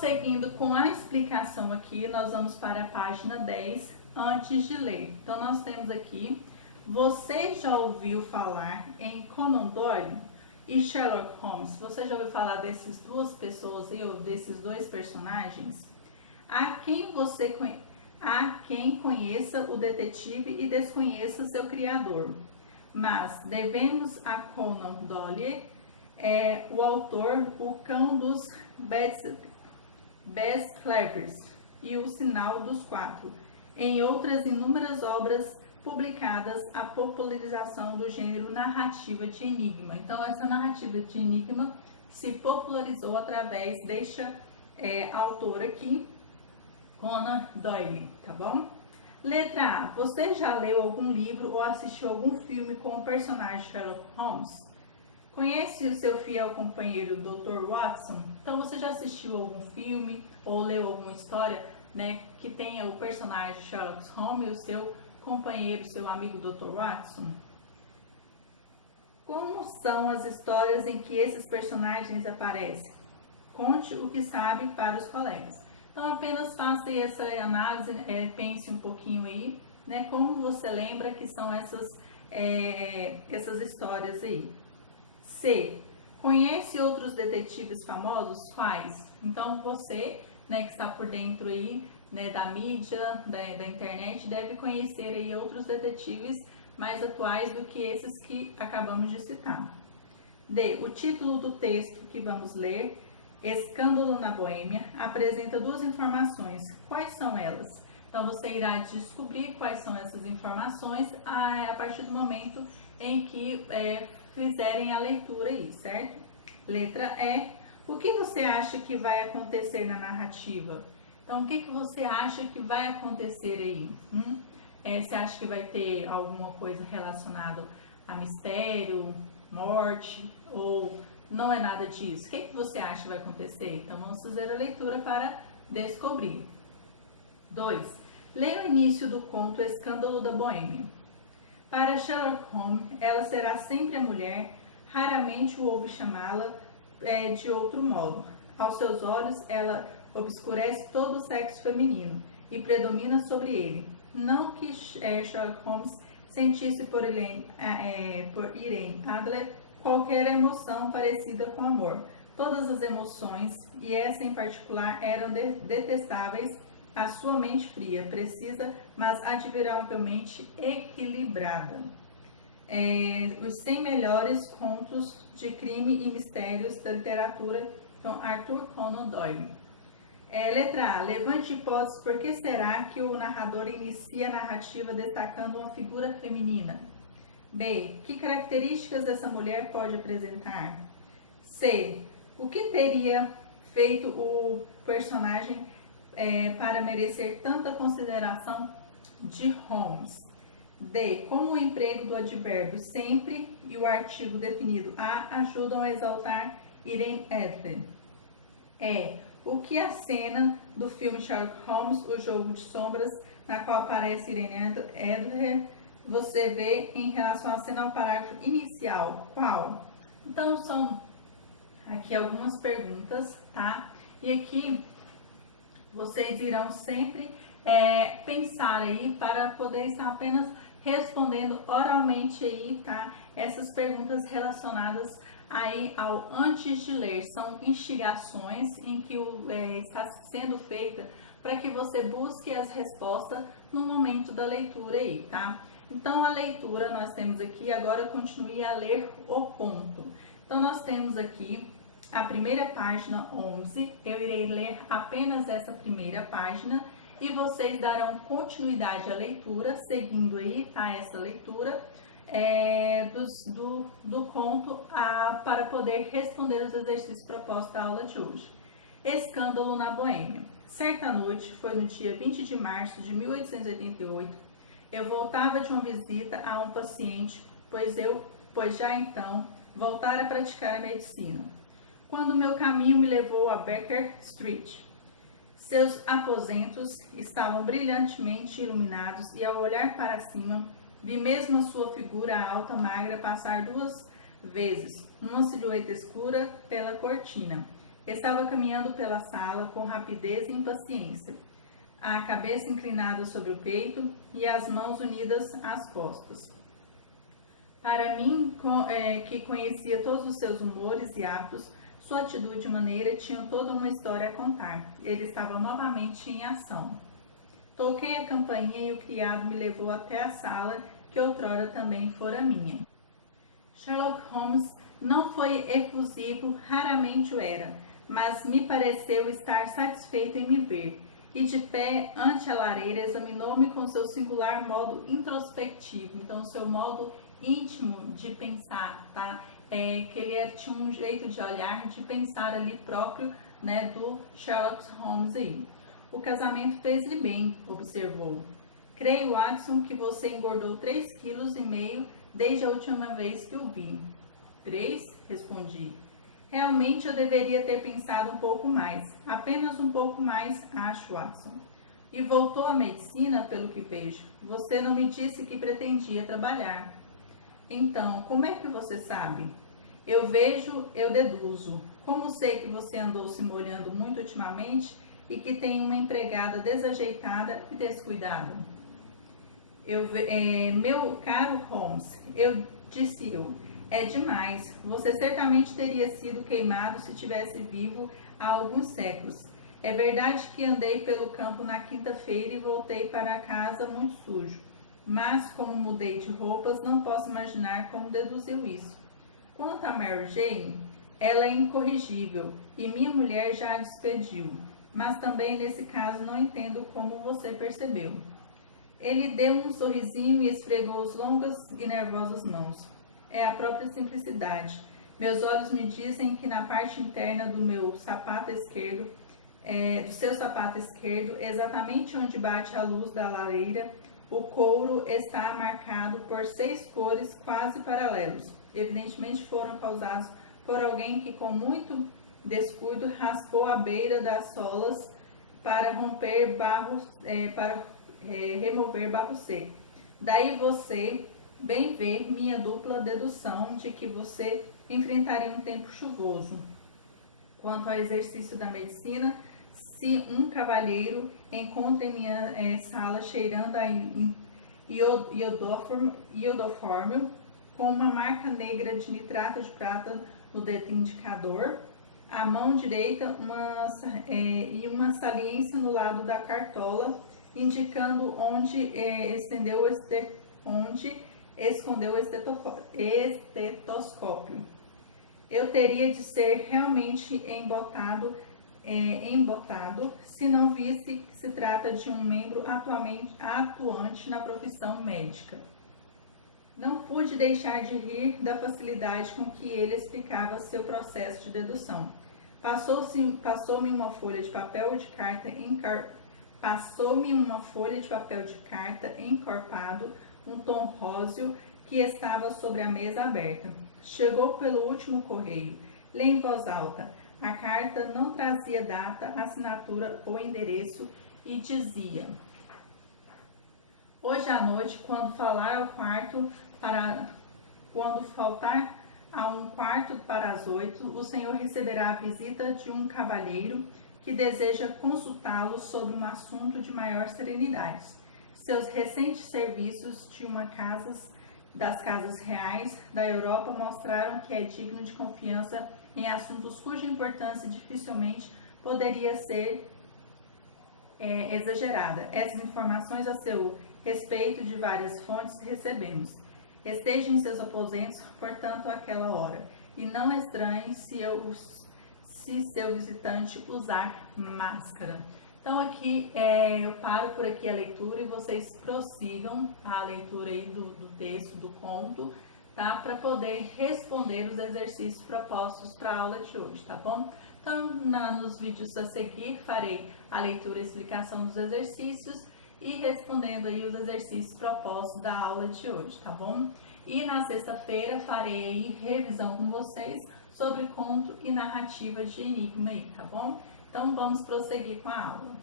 Prosseguindo com a explicação aqui, nós vamos para a página 10, antes de ler. Então, nós temos aqui, você já ouviu falar em Conan Doyle e Sherlock Holmes? Você já ouviu falar dessas duas pessoas aí, ou desses dois personagens? Há quem conheça o detetive e desconheça seu criador. Mas devemos a Conan Doyle, o autor, o cão dos Baskervilles e o Sinal dos Quatro, em outras inúmeras obras publicadas, a popularização do gênero narrativa de enigma. Então, essa narrativa de enigma se popularizou através deste autor aqui, Conan Doyle, tá bom? Letra A. Você já leu algum livro ou assistiu algum filme com o personagem Sherlock Holmes? Conhece o seu fiel companheiro Dr. Watson? Então, você já assistiu algum filme ou leu alguma história, né, que tenha o personagem Sherlock Holmes e o seu companheiro, seu amigo Dr. Watson? Como são as histórias em que esses personagens aparecem? Conte o que sabe para os colegas. Então, apenas faça essa análise, pense um pouquinho aí, né, como você lembra que são essas histórias aí. C. Conhece outros detetives famosos? Quais? Então, você, né, que está por dentro aí, né, da mídia, da internet, deve conhecer aí outros detetives mais atuais do que esses que acabamos de citar. D. O título do texto que vamos ler, Escândalo na Boêmia, apresenta duas informações. Quais são elas? Então, você irá descobrir quais são essas informações a partir do momento em que fizerem a leitura aí, certo? Letra E. O que você acha que vai acontecer na narrativa? Então, o que você acha que vai acontecer aí? Você acha que vai ter alguma coisa relacionada a mistério, morte, ou não é nada disso? O que você acha que vai acontecer? Então, vamos fazer a leitura para descobrir. 2. Leia o início do conto Escândalo da Boêmia. Para Sherlock Holmes, ela será sempre a mulher, raramente o ouve chamá-la de outro modo. Aos seus olhos, ela obscurece todo o sexo feminino e predomina sobre ele. Não que Sherlock Holmes sentisse por Irene Adler qualquer emoção parecida com amor. Todas as emoções, e essa em particular, eram detestáveis à sua mente fria, precisa, mas admiravelmente equilibrada. Os 100 melhores contos de crime e mistérios da literatura, então Arthur Conan Doyle. Letra A. Levante hipóteses por que será que o narrador inicia a narrativa destacando uma figura feminina. B. Que características essa mulher pode apresentar? C. O que teria feito o personagem para merecer tanta consideração de Holmes? D. Como o emprego do advérbio sempre e o artigo definido a ajudam a exaltar Irene Adler? O que a cena do filme Sherlock Holmes, O Jogo de Sombras, na qual aparece Irene Adler, você vê em relação à cena ao parágrafo inicial? Qual? Então, são aqui algumas perguntas, tá? E aqui vocês irão sempre pensar aí para poder estar apenas respondendo oralmente aí, tá? Essas perguntas relacionadas aí ao antes de ler. São instigações em que está sendo feita para que você busque as respostas no momento da leitura aí, tá? Então, a leitura nós temos aqui, agora continue a ler o conto. Então, nós temos aqui a primeira página 11, eu irei ler apenas essa primeira página e vocês darão continuidade à leitura, seguindo aí, tá, essa leitura do conto para poder responder os exercícios propostos da aula de hoje. Escândalo na Boêmia. Certa noite, foi no dia 20 de março de 1888, eu voltava de uma visita a um paciente, pois já então voltara a praticar a medicina, quando meu caminho me levou a Baker Street. Seus aposentos estavam brilhantemente iluminados e, ao olhar para cima, vi mesmo a sua figura alta, magra, passar duas vezes, uma silhueta escura pela cortina. Estava caminhando pela sala com rapidez e impaciência, a cabeça inclinada sobre o peito e as mãos unidas às costas. Para mim, que conhecia todos os seus humores e hábitos, sua atitude e maneira tinham toda uma história a contar. Ele estava novamente em ação. Toquei a campainha e o criado me levou até a sala, que outrora também fora minha. Sherlock Holmes não foi efusivo, raramente o era, mas me pareceu estar satisfeito em me ver, e de pé ante a lareira examinou-me com seu singular modo introspectivo, então seu modo íntimo de pensar, tá? Que ele tinha um jeito de olhar, de pensar ali próprio, né, do Sherlock Holmes aí. O casamento fez-lhe bem, observou. Creio, Watson, que você engordou 3,5 kg desde a última vez que o vi. 3? Respondi. Realmente eu deveria ter pensado um pouco mais. Apenas um pouco mais, acho, Watson. E voltou à medicina, pelo que vejo. Você não me disse que pretendia trabalhar. Então, como é que você sabe? Eu vejo, eu deduzo. Como sei que você andou se molhando muito ultimamente e que tem uma empregada desajeitada e descuidada? Meu caro Holmes, disse eu, é demais. Você certamente teria sido queimado se tivesse vivo há alguns séculos. É verdade que andei pelo campo na quinta-feira e voltei para casa muito sujo. Mas, como mudei de roupas, não posso imaginar como deduziu isso. Quanto a Mary Jane, ela é incorrigível e minha mulher já a despediu. Mas também nesse caso não entendo como você percebeu. Ele deu um sorrisinho e esfregou as longas e nervosas mãos. É a própria simplicidade. Meus olhos me dizem que na parte interna do meu sapato esquerdo, do seu sapato esquerdo, exatamente onde bate a luz da lareira, o couro está marcado por 6 cores quase paralelos. Evidentemente foram causados por alguém que com muito descuido raspou a beira das solas para romper barro, remover barro seco. Daí você bem ver minha dupla dedução de que você enfrentaria um tempo chuvoso. Quanto ao exercício da medicina, se um cavalheiro encontra em minha sala cheirando a iodofórmio, com uma marca negra de nitrato de prata no dedo indicador, a mão direita e uma saliência no lado da cartola, indicando onde escondeu o estetoscópio. Eu teria de ser realmente embotado se não visse que se trata de um membro atuante na profissão médica. Não pude deixar de rir da facilidade com que ele explicava seu processo de dedução. Passou-me uma folha de papel de carta encorpado, um tom róseo que estava sobre a mesa aberta. Chegou pelo último correio. Lê em voz alta. A carta não trazia data, assinatura ou endereço e dizia: hoje à noite, quando faltar a um quarto para as 8, o senhor receberá a visita de um cavalheiro que deseja consultá-lo sobre um assunto de maior serenidade. Seus recentes serviços de das casas reais da Europa mostraram que é digno de confiança em assuntos cuja importância dificilmente poderia ser exagerada. Essas informações a seu respeito de várias fontes recebemos. Esteja em seus aposentos, portanto, àquela hora, e não estranhe se seu visitante usar máscara. Então aqui eu paro por aqui a leitura e vocês prossigam a leitura aí do texto, do conto, tá? Para poder responder os exercícios propostos para a aula de hoje, tá bom? Então nos vídeos a seguir farei a leitura e explicação dos exercícios e respondendo aí os exercícios propostos da aula de hoje, tá bom? E na sexta-feira farei aí revisão com vocês sobre conto e narrativa de enigma aí, tá bom? Então vamos prosseguir com a aula.